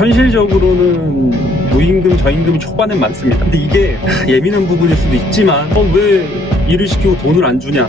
현실적으로는 무임금, 저임금이 초반엔 많습니다. 근데 이게 예민한 부분일 수도 있지만 왜 일을 시키고 돈을 안 주냐.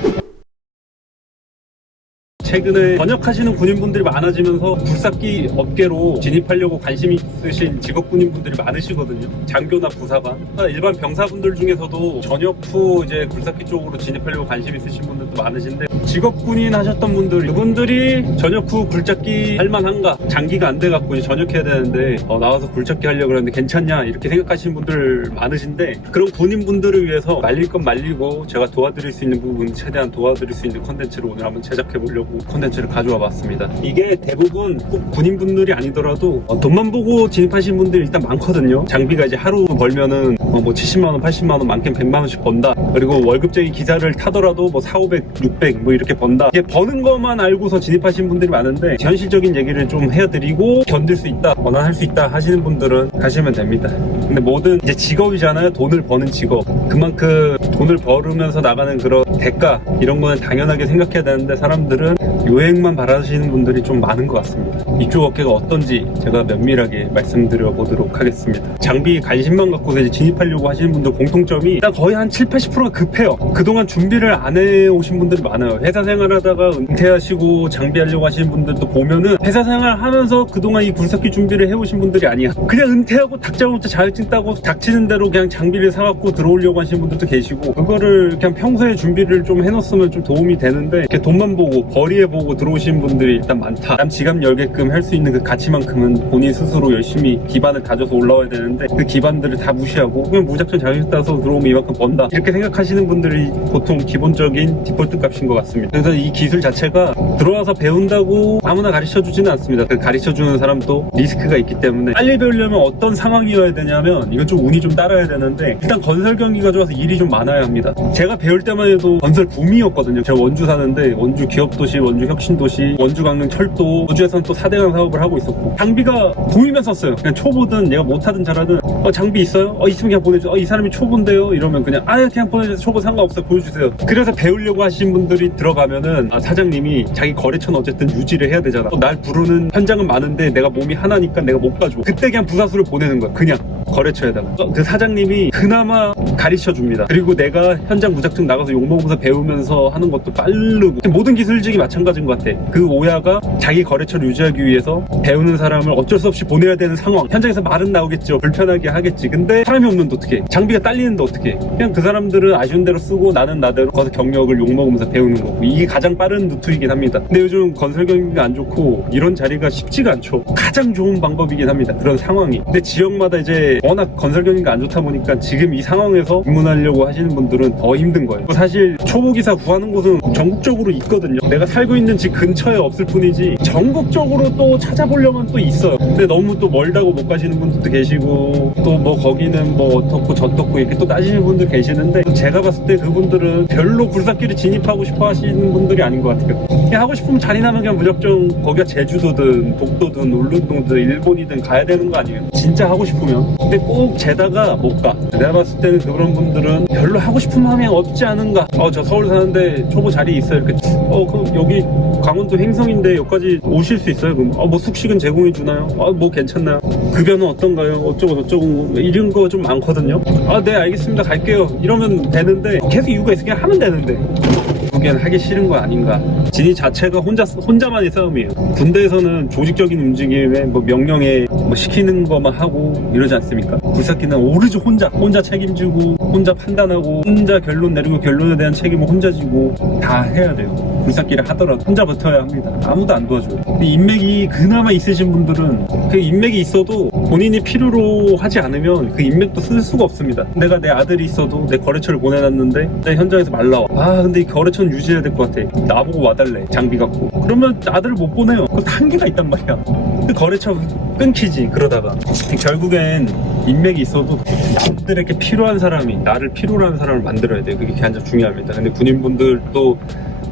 최근에 전역하시는 군인분들이 많아지면서 굴삭기 업계로 진입하려고 관심 있으신 직업 군인분들이 많으시거든요. 장교나 부사관. 일반 병사분들 중에서도 전역 후 이제 굴삭기 쪽으로 진입하려고 관심 있으신 분들도 많으신데, 직업 군인 하셨던 분들, 그분들이 전역 후 굴삭기 할만한가? 장기가 안 돼갖고 이제 전역해야 되는데 나와서 굴삭기 하려고 그러는데 괜찮냐? 이렇게 생각하시는 분들 많으신데, 그런 군인분들을 위해서 말릴 건 말리고 제가 도와드릴 수 있는 부분 최대한 도와드릴 수 있는 컨텐츠를 오늘 한번 제작해보려고 콘텐츠를 가져와 봤습니다. 이게 대부분 꼭 군인분들이 아니더라도 돈만 보고 진입하신 분들이 일단 많거든요. 장비가 이제 하루 벌면은 뭐 70만원, 80만원, 많게는 100만원씩 번다. 그리고 월급쟁이 기사를 타더라도 뭐 4, 500, 600 뭐 이렇게 번다. 이게 버는 것만 알고서 진입하신 분들이 많은데, 현실적인 얘기를 좀 해드리고 견딜 수 있다, 할 수 있다 하시는 분들은 가시면 됩니다. 근데 뭐든 이제 직업이잖아요. 돈을 버는 직업. 그만큼 돈을 벌으면서 나가는 그런 대가, 이런 거는 당연하게 생각해야 되는데, 사람들은 요행만 바라시는 분들이 좀 많은 것 같습니다. 이쪽 업계가 어떤지 제가 면밀하게 말씀드려 보도록 하겠습니다. 장비 관심만 갖고 이제 진입하려고 하시는 분들 공통점이 일단 거의 한 7, 80%가 급해요. 그동안 준비를 안 해오신 분들이 많아요. 회사 생활하다가 은퇴하시고 장비하려고 하시는 분들도 보면은 회사 생활하면서 그동안 이 굴삭기 준비를 해오신 분들이 아니야. 그냥 은퇴하고 닥자고자 자격증 따고 닥치는 대로 그냥 장비를 사갖고 들어오려고 하시는 분들도 계시고, 그거를 그냥 평소에 준비를 좀 해놓았으면 좀 도움이 되는데, 이렇게 돈만 보고 벌이해 보고 들어오신 분들이 일단 많다. 남 지갑 열게끔 할 수 있는 그 가치만큼은 본인 스스로 열심히 기반을 다져서 올라와야 되는데, 그 기반들을 다 무시하고 그냥 무작정 자격증 따서 들어오면 이만큼 번다, 이렇게 생각하시는 분들이 보통 기본적인 디폴트 값인 것 같습니다. 그래서 이 기술 자체가 들어와서 배운다고 아무나 가르쳐주지는 않습니다. 그 가르쳐주는 사람도 리스크가 있기 때문에, 빨리 배우려면 어떤 상황이어야 되냐면, 이건 좀 운이 좀 따라야 되는데, 일단 건설 경기가 좋아서 일이 좀 많아야 합니다. 제가 배울 때만 해도 건설 붐이었거든요. 제가 원주 사는데, 원주 기업도시, 원주 혁신도시, 원주 강릉 철도, 원주에서는 또 4대강 사업을 하고 있었고, 장비가 보이면 썼어요. 그냥 초보든 내가 못하든 잘하든 장비 있어요? 있으면 그냥 보내줘. 이 사람이 초보인데요? 이러면 그냥 그냥 보내주세요. 초보 상관없어요. 보여주세요. 그래서 배우려고 하시는 분들이 들어가면은 사장님이 자기 거래처는 어쨌든 유지를 해야 되잖아. 날 부르는 현장은 많은데 내가 몸이 하나니까 내가 못 가줘. 그때 그냥 부사수를 보내는 거야. 그냥 거래처에다가. 그 사장님이 그나마 가르쳐 줍니다. 그리고 내가 현장 무작정 나가서 욕먹으면서 배우면서 하는 것도 빠르고, 모든 기술직이 마찬가지인 것 같아. 그 오야가 자기 거래처를 유지하기 위해서 배우는 사람을 어쩔 수 없이 보내야 되는 상황. 현장에서 말은 나오겠죠. 불편하게 하겠지. 근데 사람이 없는데 어떡해. 장비가 딸리는데 어떡해. 그냥 그 사람들은 아쉬운 대로 쓰고 나는 나대로 거기서 경력을 욕먹으면서 배우는 거고, 이게 가장 빠른 루트이긴 합니다. 근데 요즘 건설 경기가 안 좋고 이런 자리가 쉽지가 않죠. 가장 좋은 방법이긴 합니다. 그런 상황이. 근데 지역마다 이제 워낙 건설 경기가 안 좋다 보니까 지금 이 상황에서 입문하려고 하시는 분들은 더 힘든 거예요. 사실 초보기사 구하는 곳은 전국적으로 있거든요. 내가 살고 있는 집 근처에 없을 뿐이지 전국적으로 또 찾아보려면 또 있어요. 근데 너무 또 멀다고 못 가시는 분들도 계시고, 또 뭐 거기는 뭐 어떻고 저떻고 이렇게 또 따지는 분들 계시는데, 제가 봤을 때 그분들은 별로 굴삭기를 진입하고 싶어 하시는 분들이 아닌 것 같아요. 그냥 하고 싶으면 잔인하면 그냥 무작정 거기가 제주도든 독도든 울릉도든 일본이든 가야 되는 거 아니에요. 진짜 하고 싶으면. 근데 꼭 재다가 못 가. 내가 봤을 때는 그런 분들은 별로 하고 싶은 마음이 없지 않은가. 저 서울 사는데 초보 자리 있어요. 이렇게 그럼 여기 강원도 횡성인데 여기까지 오실 수 있어요? 그럼 뭐 숙식은 제공해 주나요? 뭐 괜찮나요? 급여는 어떤가요? 어쩌고 저쩌고 이런 거 좀 많거든요. 네 알겠습니다, 갈게요, 이러면 되는데, 계속 이유가 있으면 그냥 하면 되는데, 그게 하기 싫은 거 아닌가. 진입 자체가 혼자만의 싸움이에요. 군대에서는 조직적인 움직임에 뭐 명령에 뭐 시키는 것만 하고 이러지 않습니까? 굴삭기는 오로지 혼자 책임지고, 혼자 판단하고, 혼자 결론 내리고, 결론에 대한 책임을 혼자 지고 다 해야 돼요. 굴삭기를 하더라도 혼자 버텨야 합니다. 아무도 안 도와줘요. 인맥이 그나마 있으신 분들은, 그 인맥이 있어도 본인이 필요로 하지 않으면 그 인맥도 쓸 수가 없습니다. 내가 내 아들이 있어도 내 거래처를 보내놨는데 내 현장에서 말 나와. 근데 이 거래처는 유지해야 될 것 같아. 나보고 와달래, 장비 갖고. 그러면 아들을 못 보내요. 그 한계가 있단 말이야. 그 거래처 끊기지. 그러다가 결국엔 인맥이 있어도 남들에게 필요한 사람이, 나를 필요로 하는 사람을 만들어야 돼. 그게 가장 중요합니다. 근데 군인분들도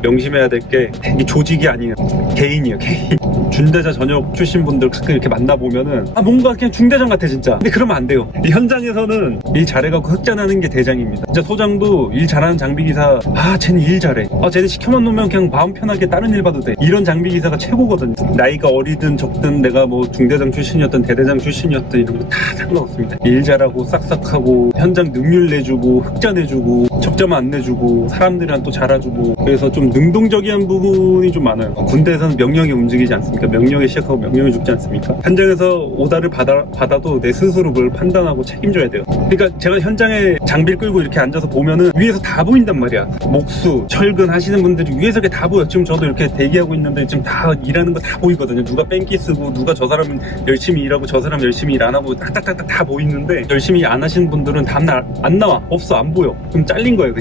명심해야 될 게 이 조직이 아니에요. 개인이에요, 개인. 중대장 전역 출신 분들 가끔 이렇게 만나보면은 뭔가 그냥 중대장 같아 진짜. 근데 그러면 안 돼요. 이 현장에서는 일 잘해갖고 흑잔하는 게 대장입니다. 진짜 소장도 일 잘하는 장비기사, 쟤는 일 잘해, 쟤는 시켜만 놓으면 그냥 마음 편하게 다른 일 봐도 돼, 이런 장비기사가 최고거든요. 나이가 어리든 적든 내가 뭐 중대장 출신이었든 대대장 출신이었든 이런 거 다 상관없습니다. 일 잘하고 싹싹하고 현장 능률 내주고 흑자 내주고 적자만 안 내주고 사람들이랑 또 잘해주고, 그래서 좀 능동적인 부분이 좀 많아요. 군대에서는 명령이 움직이지 않습니까? 명령에 시작하고 명령이 죽지 않습니까? 현장에서 오다를 받아도 내 스스로 그걸 판단하고 책임져야 돼요. 그러니까 제가 현장에 장비를 끌고 이렇게 앉아서 보면은 위에서 다 보인단 말이야. 목수, 철근 하시는 분들이 위에서 다 보여. 지금 저도 이렇게 대기하고 있는데 지금 다 일하는 거 다 보이거든요. 누가 뺑기 쓰고, 누가 저 사람은 열심히 일하고 저 사람 열심히 일 안 하고 딱딱딱딱 다 보이는데, 열심히 안 하시는 분들은 다음날 안 나와. 없어. 안 보여. 그럼 잘린 거예요.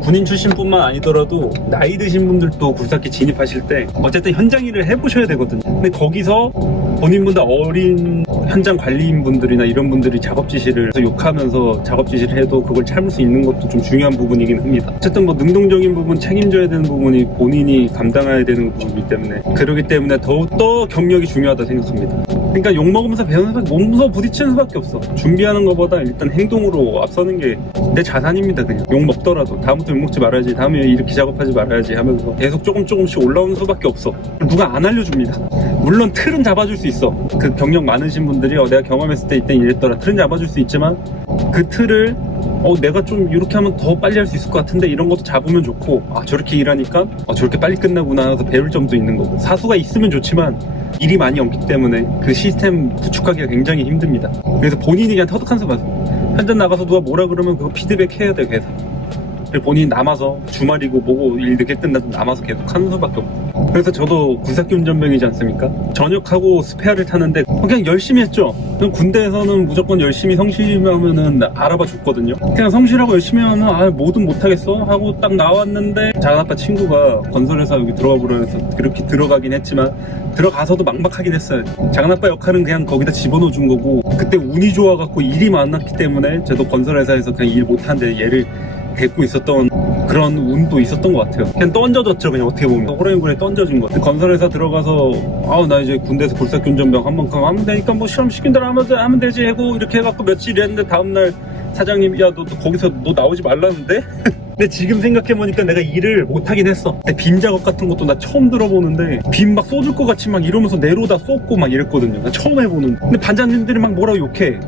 군인 출신뿐만 아니더라도 나이 드신 분들도 굴삭기 진입하실 때 어쨌든 현장 일을 해보셔야 되거든요. 근데 거기서 본인보다 어린 현장 관리인분들이나 이런 분들이 작업 지시를 욕하면서 작업 지시를 해도 그걸 참을 수 있는 것도 좀 중요한 부분이긴 합니다. 어쨌든 뭐 능동적인 부분, 책임져야 되는 부분이 본인이 감당해야 되는 부분이기 때문에, 그러기 때문에 더욱더 경력이 중요하다 생각합니다. 그러니까 욕먹으면서 배우는 수밖에, 몸서 부딪히는 수밖에 없어. 준비하는 것보다 일단 행동으로 앞서는 게 내 자산입니다. 그냥 욕먹더라도 다음부터 욕먹지 말아야지, 다음에 이렇게 작업하지 말아야지 하면서 계속 조금씩 올라오는 수밖에 없어. 누가 안 알려줍니다. 물론 틀은 잡아줄 수 있어. 그 경력 많으신 분들이 내가 경험했을 때 이땐 이랬더라, 틀은 잡아줄 수 있지만 그 틀을 내가 좀 이렇게 하면 더 빨리 할 수 있을 것 같은데 이런 것도 잡으면 좋고, 저렇게 일하니까 저렇게 빨리 끝나구나 해서 배울 점도 있는 거고, 사수가 있으면 좋지만 일이 많이 없기 때문에 그 시스템 구축하기가 굉장히 힘듭니다. 그래서 본인이 그냥 터득한 수 봐서 현장 나가서 누가 뭐라 그러면 그거 피드백 해야 돼. 계속. 그리고 본인이 남아서 주말이고 뭐고 일 늦게 끝나도 남아서 계속 하는 수밖에 없고. 그래서 저도 굴삭기 운전병이지 않습니까? 전역하고 스페어를 타는데 그냥 열심히 했죠. 그냥 군대에서는 무조건 열심히 성실하면은 알아봐 줬거든요. 그냥 성실하고 열심히 하면 뭐든 못하겠어 하고 딱 나왔는데, 작은아빠 친구가 건설회사 여기 들어가 보라 해서 그렇게 들어가긴 했지만 들어가서도 막막하긴 했어요. 작은아빠 역할은 그냥 거기다 집어넣어 준 거고, 그때 운이 좋아갖고 일이 많았기 때문에 저도 건설회사에서 그냥 일 못하는데 얘를 데리고 있었던 그런 운도 있었던 것 같아요. 그냥 던져졌죠. 그냥 어떻게 보면 호랑이굴에 던져진 것 같아요. 건설회사 들어가서 나 이제 군대에서 굴삭기 운전병 한번 하면 되니까 뭐 실험 시킨 대로 하면 되지 하고 이렇게 해갖고 며칠 했는데, 다음날 사장님이 너 거기서 너 나오지 말라는데? 근데 지금 생각해보니까 내가 일을 못하긴 했어. 빔 작업 같은 것도 나 처음 들어보는데 빔 막 쏟을 것 같이 막 이러면서 내로다 쏟고 막 이랬거든요. 나 처음 해보는. 근데 반장님들이 막 뭐라고 욕해.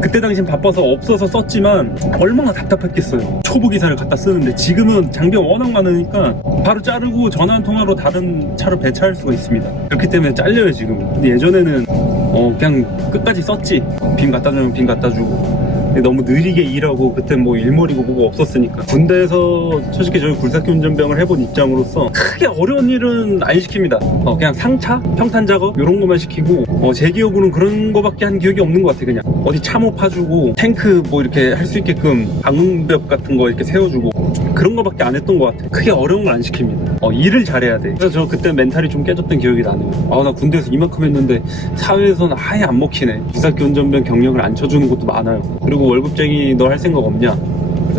그때 당시엔 바빠서 없어서 썼지만 얼마나 답답했겠어요. 초보 기사를 갖다 쓰는데. 지금은 장비가 워낙 많으니까 바로 자르고 전화 한 통화로 다른 차로 배차할 수가 있습니다. 그렇기 때문에 잘려요 지금. 근데 예전에는 그냥 끝까지 썼지. 빔 갖다 주면 빔 갖다 주고. 너무 느리게 일하고 그때 뭐 일머리고 뭐가 없었으니까. 군대에서 솔직히 저희 굴삭기 운전병을 해본 입장으로서 크게 어려운 일은 안 시킵니다. 그냥 상차, 평탄 작업 이런 것만 시키고, 제 기억으로는 그런 거밖에 한 기억이 없는 것 같아. 그냥 어디 참호 파주고 탱크 뭐 이렇게 할 수 있게끔 방음벽 같은 거 이렇게 세워주고 그런 거밖에 안 했던 것 같아. 크게 어려운 걸 안 시킵니다. 일을 잘해야 돼. 그래서 저 그때 멘탈이 좀 깨졌던 기억이 나네요. 나 군대에서 이만큼 했는데 사회에서는 아예 안 먹히네. 굴삭기 운전병 경력을 안 쳐주는 것도 많아요. 그리고 월급쟁이 너 할 생각 없냐?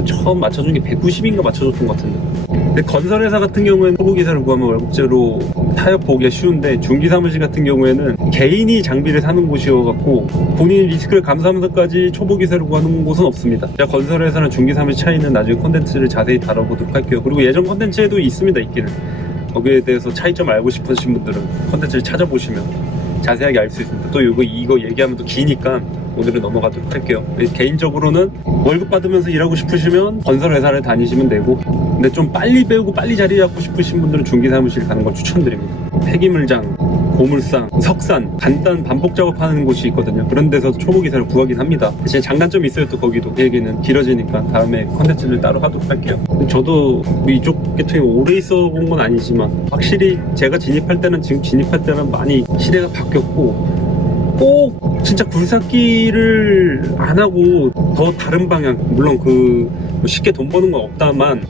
처음 맞춰준 게 190인가 맞춰줬던 것 같은데. 근데 건설회사 같은 경우에는 초보기사를 구하면 월급제로 타협 보기가 쉬운데, 중기사무실 같은 경우에는 개인이 장비를 사는 곳이어갖고 본인이 리스크를 감수하면서까지 초보기사를 구하는 곳은 없습니다. 제가 건설회사나 중기사무실 차이는 나중에 콘텐츠를 자세히 다뤄보도록 할게요. 그리고 예전 콘텐츠에도 있습니다. 있기는. 거기에 대해서 차이점 알고 싶으신 분들은 콘텐츠를 찾아보시면 자세하게 알 수 있습니다. 또 이거 얘기하면 또 기니까 오늘은 넘어가도록 할게요. 개인적으로는 월급 받으면서 일하고 싶으시면 건설회사를 다니시면 되고, 근데 좀 빨리 배우고 빨리 자리 잡고 싶으신 분들은 중기사무실 가는 걸 추천드립니다. 폐기물장, 고물상, 석산, 간단 반복 작업하는 곳이 있거든요. 그런 데서 초보기사를 구하긴 합니다. 대신 장단점이 있어요. 또 거기도 그 얘기는 길어지니까 다음에 컨텐츠를 따로 하도록 할게요. 저도 이쪽 계통에 오래 있어 본 건 아니지만 확실히 제가 진입할 때는 지금 진입할 때는 많이 시대가 바뀌었고, 꼭 진짜 굴삭기를 안 하고 더 다른 방향, 물론 쉽게 돈 버는 건 없다만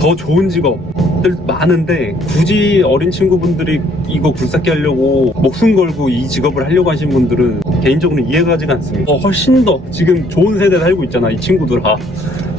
더 좋은 직업들 많은데, 굳이 어린 친구분들이 이거 굴삭기 하려고 목숨 걸고 이 직업을 하려고 하신 분들은 개인적으로 이해가 가지가 않습니다. 훨씬 더 지금 좋은 세대에 살고 있잖아. 이 친구들아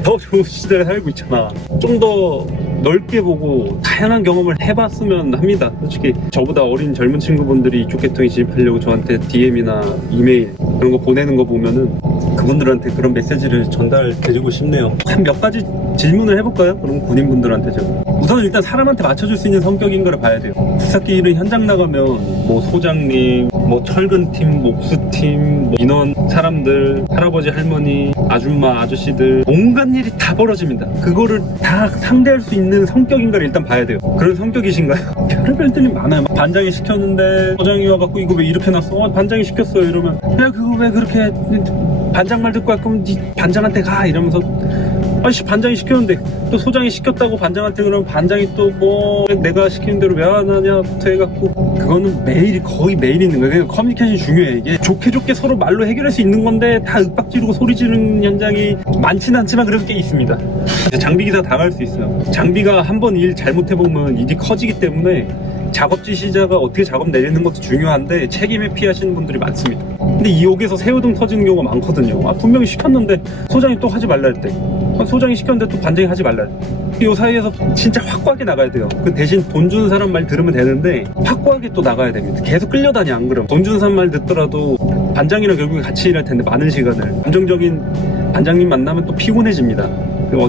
더 좋은 시대에 살고 있잖아. 좀 더 넓게 보고 다양한 경험을 해봤으면 합니다. 솔직히 저보다 어린 젊은 친구분들이 이쪽 계통에 진입하려고 저한테 DM이나 이메일 그런 거 보내는 거 보면은 그분들한테 그런 메시지를 전달드리고 싶네요. 한 몇 가지 질문을 해볼까요? 그럼 군인분들한테 제가 우선 일단 사람한테 맞춰줄 수 있는 성격인 걸 봐야 돼요. 굴삭기 일은 현장 나가면 뭐 소장님, 뭐 철근팀, 목수팀, 뭐 인원 사람들, 할아버지 할머니, 아줌마 아저씨들 온갖 일이 다 벌어집니다. 그거를 다 상대할 수 있는 성격인 걸 일단 봐야 돼요. 그런 성격이신가요? 별의별 들이 많아요. 반장이 시켰는데 소장이 와갖고 이거 왜 이렇게 놨어? 반장이 시켰어요 이러면 야 그거 왜 그렇게 반장 말 듣고 할 거면 네 반장한테 가 이러면서 아씨 반장이 시켰는데 또 소장이 시켰다고 반장한테 그러면 반장이 또 뭐 내가 시키는 대로 왜 안 하냐부터 해갖고 그거는 매일 거의 매일 있는 거예요. 그러니까 커뮤니케이션이 중요해. 이게 좋게 서로 말로 해결할 수 있는 건데 다 윽박 지르고 소리 지르는 현장이 많지는 않지만 그래도 꽤 있습니다. 장비 기사 당할 수 있어요. 장비가 한번 일 잘못해보면 일이 커지기 때문에 작업 지시자가 어떻게 작업 내리는 것도 중요한데 책임에 피하시는 분들이 많습니다. 근데 이 욕에서 새우등 터지는 경우가 많거든요. 아 분명히 시켰는데 소장이 또 하지 말라 했대. 소장이 시켰는데 또 반장이 하지 말라 했대. 이 사이에서 진짜 확고하게 나가야 돼요. 그 대신 돈 주는 사람 말 들으면 되는데 확고하게 또 나가야 됩니다. 계속 끌려다니 안 그럼. 돈 주는 사람 말 듣더라도 반장이랑 결국에 같이 일할 텐데 많은 시간을 감정적인 반장님 만나면 또 피곤해집니다.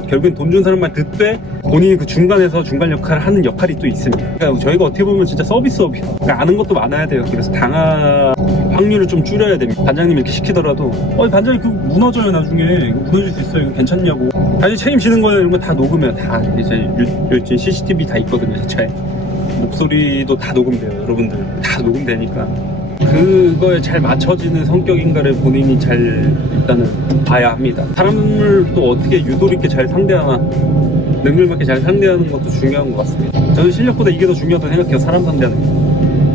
결국엔 돈 준 사람만 듣되 본인이 그 중간에서 중간 역할을 하는 역할이 또 있습니다. 그러니까 저희가 어떻게 보면 진짜 서비스업이에요. 그러니까 아는 것도 많아야 돼요. 그래서 당할 확률을 좀 줄여야 됩니다. 반장님이 이렇게 시키더라도 반장님 그거 무너져요 나중에 이거 무너질 수 있어요 이거 괜찮냐고 아니 책임지는 거예요 이런 거 다 녹으면 다 이제 CCTV 다 있거든요 제 차에 목소리도 다 녹음돼요 여러분들 다 녹음되니까 그거에 잘 맞춰지는 성격인가를 본인이 잘 일단은 봐야 합니다. 사람을 또 어떻게 유도리 있게 잘 상대하나 능글맞게 잘 상대하는 것도 중요한 것 같습니다. 저는 실력보다 이게 더 중요하다고 생각해요. 사람 상대하는 거.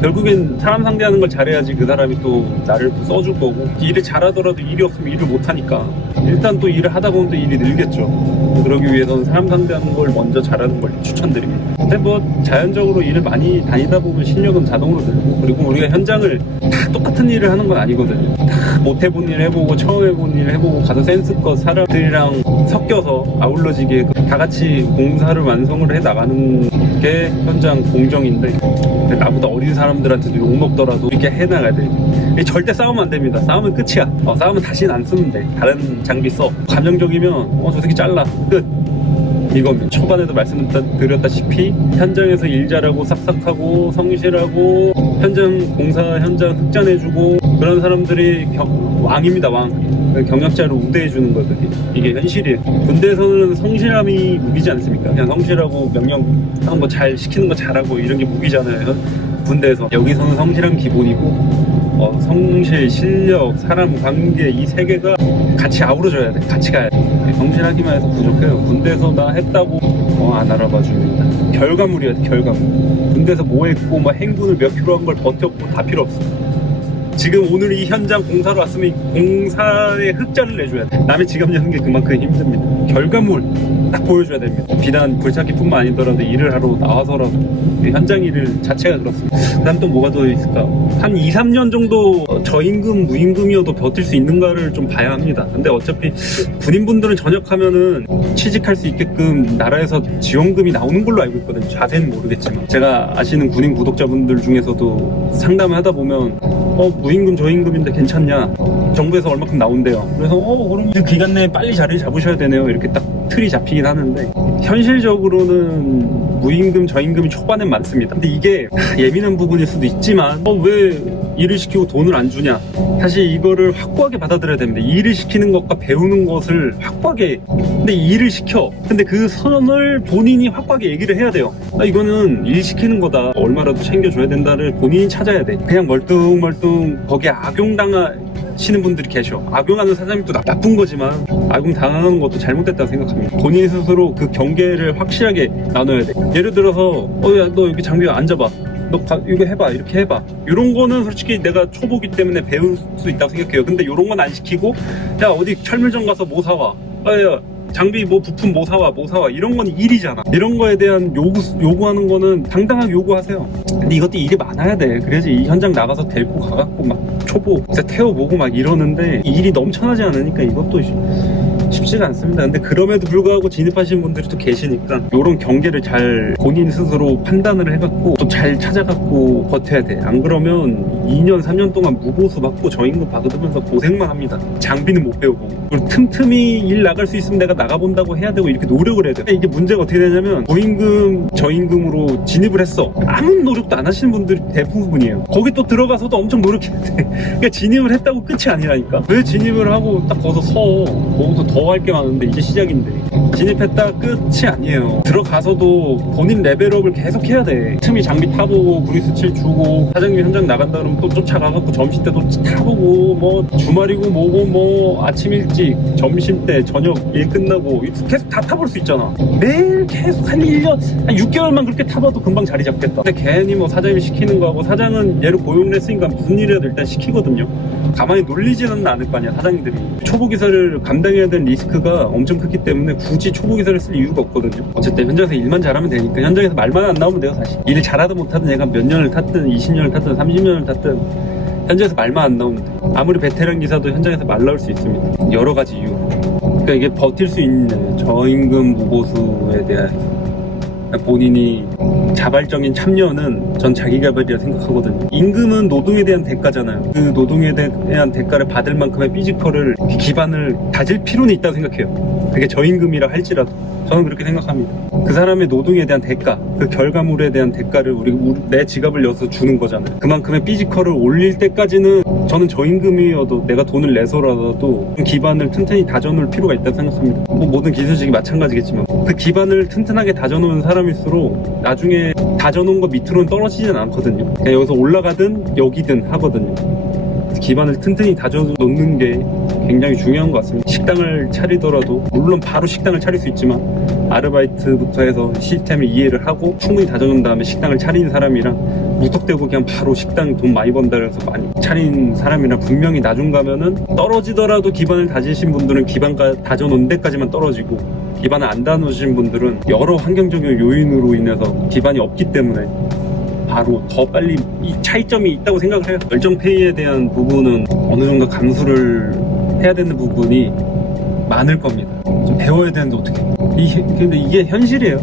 결국엔 사람 상대하는 걸 잘해야지 그 사람이 또 나를 또 써줄 거고 일을 잘하더라도 일이 없으면 일을 못하니까 일단 또 일을 하다 보면 또 일이 늘겠죠. 그러기 위해서는 사람 상대하는 걸 먼저 잘하는 걸 추천드립니다. 근데 뭐 자연적으로 일을 많이 다니다 보면 실력은 자동으로 늘고 그리고 우리가 현장을 다 똑같은 일을 하는 건 아니거든요. 다 못해본 일 해보고 처음 해본 일 해보고 가서 센스껏 사람들이랑 섞여서 아울러지게 다 같이 공사를 완성을 해 나가는 게 현장 공정인데 나보다 어린 사람들한테도 욕먹더라도 이렇게 해나가야 돼. 절대 싸우면 안 됩니다. 싸우면 끝이야. 싸우면 다시는 안 쓰면 돼. 다른 장비 써. 감정적이면 저 새끼 잘라. 끝. 이겁니다. 초반에도 말씀드렸다시피 현장에서 일 잘하고 싹싹하고 성실하고 현장 공사 현장 흑잔해주고 그런 사람들이 왕입니다. 왕. 경력자를 우대해주는 거거든요. 이게 현실이에요. 군대에서는 성실함이 무기지 않습니까? 그냥 성실하고 명령하는 거 잘 시키는 거 잘하고 이런 게 무기잖아요. 군대에서 여기서는 성실함 기본이고 성실, 실력, 사람 관계 이 세 개가 같이 아우러져야 돼. 같이 가야 돼. 성실하기만 해서 부족해요. 군대에서 나 했다고 안 알아봐 줍니다. 결과물이야 돼. 결과물. 군대에서 뭐 했고 뭐 행군을 몇 킬로 한 걸 버텼고 다 필요 없어. 지금 오늘 이 현장 공사로 왔으면 공사의 흑자를 내줘야 돼. 남의 지갑 여는 게 그만큼 힘듭니다. 결과물 딱 보여줘야 됩니다. 비단 굴착기뿐만 아니더라도 일을 하러 나와서라도 현장 일 자체가 그렇습니다. 그 다음 또 뭐가 더 있을까? 한 2, 3년 정도 저임금, 무임금이어도 버틸 수 있는가를 좀 봐야 합니다. 근데 어차피 군인분들은 전역하면은 취직할 수 있게끔 나라에서 지원금이 나오는 걸로 알고 있거든요. 자세는 모르겠지만 제가 아시는 군인 구독자분들 중에서도 상담을 하다 보면 무임금 저임금인데 괜찮냐 정부에서 얼마큼 나온대요. 그래서 그럼 그 기간 내에 빨리 자리 잡으셔야 되네요. 이렇게 딱 틀이 잡히긴 하는데 현실적으로는 무임금 저임금이 초반엔 많습니다. 근데 이게 예민한 부분일 수도 있지만 왜 일을 시키고 돈을 안 주냐. 사실 이거를 확고하게 받아들여야 됩니다. 일을 시키는 것과 배우는 것을 확고하게 근데 일을 시켜. 근데 그 선을 본인이 확고하게 얘기를 해야 돼요. 이거는 일 시키는 거다. 얼마라도 챙겨줘야 된다를 본인이 찾아야 돼. 그냥 멀뚱멀뚱 거기에 악용당하시는 분들이 계셔. 악용하는 사장님도 나쁜 거지만 악용당하는 것도 잘못됐다고 생각합니다. 본인 스스로 그 경계를 확실하게 나눠야 돼. 예를 들어서 야 너 여기 장비 앉아봐. 너 이거 해봐 이렇게 해봐 이런 거는 솔직히 내가 초보기 때문에 배울 수 있다고 생각해요. 근데 이런 건 안 시키고 야 어디 철물점 가서 뭐 사와 야 장비 뭐 부품 뭐 사와 이런 건 일이잖아. 이런 거에 대한 요구하는 거는 당당하게 요구하세요. 근데 이것도 일이 많아야 돼. 그래야지 이 현장 나가서 데리고 가갖고 막 초보 진짜 태워보고 막 이러는데 일이 넘쳐나지 않으니까 이것도 쉽지가 않습니다. 근데 그럼에도 불구하고 진입하시는 분들이 또 계시니까 이런 경계를 잘 본인 스스로 판단을 해갖고 또 잘 찾아갖고 버텨야 돼. 안 그러면 2년 3년 동안 무보수 받고 저임금 받으면서 고생만 합니다. 장비는 못 배우고. 그리고 틈틈이 일 나갈 수 있으면 내가 나가본다고 해야 되고 이렇게 노력을 해야 돼. 근데 이게 문제가 어떻게 되냐면 고임금 저임금으로 진입을 했어. 아무 노력도 안 하시는 분들이 대부분이에요. 거기 또 들어가서도 엄청 노력했는데 그러니까 진입을 했다고 끝이 아니라니까. 왜 진입을 하고 딱 거기서 거기서 더 할 게 많은데 이제 시작인데 진입했다 끝이 아니에요. 들어가서도 본인 레벨업을 계속 해야 돼. 틈이 장비 타보고 브리스 칠 주고 사장님이 현장 나간다 그러면 또 쫓아가갖고 점심 때도 타보고 뭐 주말이고 뭐고 뭐 아침 일찍 점심 때 저녁 일 끝나고 계속 다 타볼 수 있잖아. 매일 계속 한 1년 한 6개월만 그렇게 타봐도 금방 자리 잡겠다. 근데 괜히 뭐 사장님이 시키는 거하고 사장은 얘를 고용을 했으니까 무슨 일이라도 일단 시키거든요. 가만히 놀리지는 않을 거 아니야 사장님들이. 초보기사를 감당해야 되는 리스크가 엄청 크기 때문에 굳이 초보기사를 쓸 이유가 없거든요. 어쨌든 현장에서 일만 잘하면 되니까 현장에서 말만 안 나오면 돼요 사실. 일 잘하든 못하든 얘가 몇 년을 탔든 20년을 탔든 30년을 탔든 현장에서 말만 안 나오면 돼. 아무리 베테랑 기사도 현장에서 말 나올 수 있습니다. 여러 가지 이유. 그러니까 이게 버틸 수 있는 저임금 무보수에 대한 본인이 자발적인 참여는 전 자기개발이라 생각하거든요. 임금은 노동에 대한 대가잖아요. 그 노동에 대한 대가를 받을 만큼의 피지컬을 기반을 다질 필요는 있다고 생각해요. 그게 저임금이라 할지라도 저는 그렇게 생각합니다. 그 사람의 노동에 대한 대가, 그 결과물에 대한 대가를 내 지갑을 여서 주는 거잖아요. 그만큼의 피지컬을 올릴 때까지는 저는 저임금이어도 내가 돈을 내서라도 기반을 튼튼히 다져놓을 필요가 있다고 생각합니다. 뭐 모든 기술직이 마찬가지겠지만 그 기반을 튼튼하게 다져놓은 사람일수록 나중에 다져놓은 거 밑으로는 떨어지진 않거든요. 그냥 여기서 올라가든 여기든 하거든요. 기반을 튼튼히 다져놓는 게 굉장히 중요한 것 같습니다. 식당을 차리더라도 물론 바로 식당을 차릴 수 있지만 아르바이트부터 해서 시스템을 이해를 하고 충분히 다져놓은 다음에 식당을 차리는 사람이랑 무턱대고 그냥 바로 식당 돈 많이 번다 그래서 많이 차린 사람이랑 분명히 나중 가면은 떨어지더라도 기반을 다지신 분들은 기반 다져놓은 데까지만 떨어지고 기반을 안 다져놓으신 분들은 여러 환경적인 요인으로 인해서 기반이 없기 때문에 바로 더 빨리 이 차이점이 있다고 생각을 해요. 열정페이에 대한 부분은 어느 정도 감수를 해야 되는 부분이 많을 겁니다. 좀 배워야 되는데 어떻게. 근데 이게 현실이에요.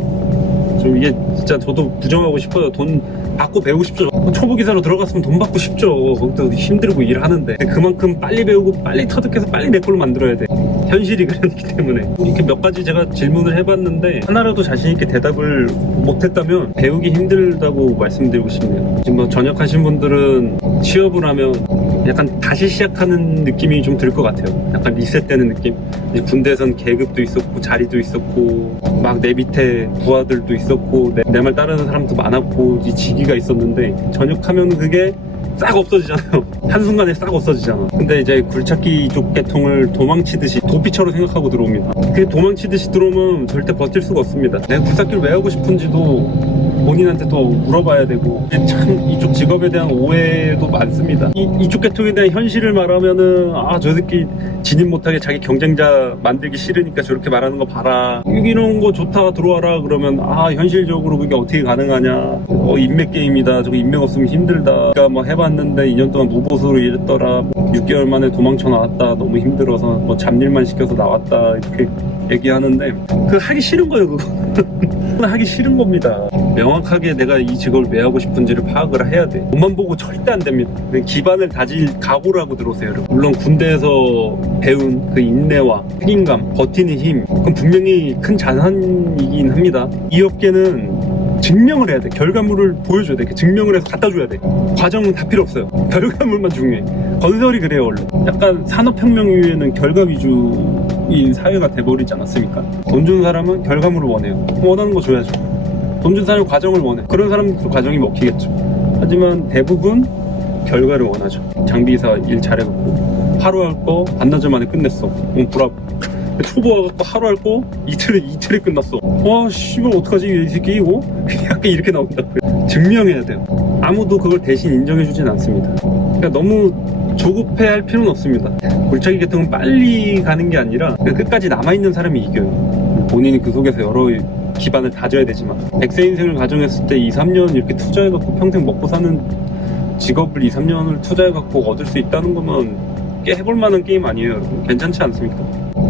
좀 이게 진짜 저도 부정하고 싶어요. 돈 받고 배우고 싶죠. 초보기사로 들어갔으면 돈 받고 싶죠. 거기서 힘들고 일하는데 그만큼 빨리 배우고 빨리 터득해서 빨리 내 걸로 만들어야 돼. 현실이 그렇기 때문에 이렇게 몇 가지 제가 질문을 해봤는데 하나라도 자신 있게 대답을 못했다면 배우기 힘들다고 말씀드리고 싶네요. 지금 뭐 전역하신 분들은 취업을 하면 약간 다시 시작하는 느낌이 좀 들 것 같아요. 약간 리셋되는 느낌. 이제 군대에선 계급도 있었고 자리도 있었고 막 내 밑에 부하들도 있었고 내 말 따르는 사람도 많았고 이 직위가 있었는데 전역하면 그게 싹 없어지잖아요. 한순간에 싹 없어지잖아. 근데 이제 굴착기 쪽 계통을 도망치듯이 도피처로 생각하고 들어옵니다. 그 도망치듯이 들어오면 절대 버틸 수가 없습니다. 내가 굴삭기를 왜 하고 싶은지도 본인한테 또 물어봐야 되고 참 이쪽 직업에 대한 오해도 많습니다. 이쪽 계통에 대한 현실을 말하면은 저 새끼 진입 못하게 자기 경쟁자 만들기 싫으니까 저렇게 말하는 거 봐라. 이런 거 좋다 들어와라 그러면 현실적으로 그게 어떻게 가능하냐. 인맥 게임이다. 저거 인맥 없으면 힘들다. 그러니까 뭐 해봤는데 2년 동안 무보수로 일했더라. 6개월 만에 도망쳐 나왔다. 너무 힘들어서 뭐 잡일만 시켜서 나왔다. 이렇게 얘기하는데 그거 하기 싫은 거예요. 그거 하기 싫은 겁니다. 명확하게 내가 이 직업을 왜 하고 싶은지를 파악을 해야 돼. 돈만 보고 절대 안 됩니다. 기반을 다질 각오를 하고 들어오세요. 여러분. 물론 군대에서 배운 그 인내와 책임감, 버티는 힘 그건 분명히 큰 자산이긴 합니다. 이 업계는 증명을 해야 돼. 결과물을 보여줘야 돼. 증명을 해서 갖다 줘야 돼. 과정은 다 필요 없어요. 결과물만 중요해. 건설이 그래요 원래. 약간 산업혁명 이후에는 결과 위주인 사회가 돼버리지 않았습니까? 돈 주는 사람은 결과물을 원해요. 원하는 거 줘야죠. 돈 준 사람이 과정을 원해. 그런 사람은 그 과정이 먹히겠죠. 하지만 대부분 결과를 원하죠. 장비사 일 잘해갖고 하루 할 거 반나절 만에 끝냈어. 브라보. 초보 와갖고 하루 할 거 이틀에 끝났어. 와 씨발 어떡하지 이 새끼 이거? 약간 이렇게 나온다. 증명해야 돼요. 아무도 그걸 대신 인정해주진 않습니다. 그러니까 너무 조급해할 필요는 없습니다. 굴착기 계통은 빨리 가는 게 아니라 끝까지 남아있는 사람이 이겨요. 본인이 그 속에서 여러 기반을 다져야 되지만 100세 인생을 가정했을 때 2, 3년 이렇게 투자해갖고 평생 먹고 사는 직업을 2, 3년을 투자해갖고 얻을 수 있다는 거면 꽤 해볼 만한 게임 아니에요 여러분. 괜찮지 않습니까?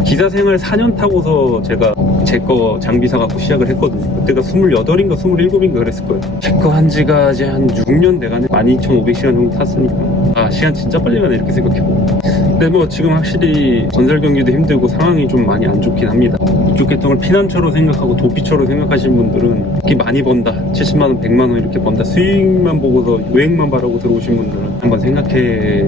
기사 생활 4년 타고서 제가 제 거 장비 사갖고 시작을 했거든요. 그때가 28인가 27인가 그랬을 거예요. 제 거 한 지가 이제 한 6년 돼가네. 12,500시간 정도 탔으니까. 아, 시간 진짜 빨리 가네, 이렇게 생각해보면. 근데 뭐 지금 확실히 건설 경기도 힘들고 상황이 좀 많이 안 좋긴 합니다. 이쪽 계통을 피난처로 생각하고 도피처로 생각하시는 분들은 이렇게 많이 번다, 70만원, 100만원 이렇게 번다, 수익만 보고서 유행만 바라고 들어오신 분들은 한번 생각해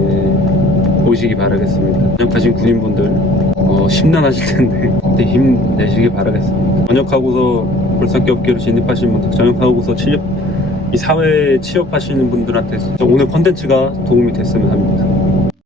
보시기 바라겠습니다. 전역하신 군인분들 심란하실 텐데 그때 힘내시기 바라겠습니다. 전역하고서 굴삭기 업계로 진입하신 분들, 전역하고서 이 사회에 취업하시는 분들한테 오늘 컨텐츠가 도움이 됐으면 합니다.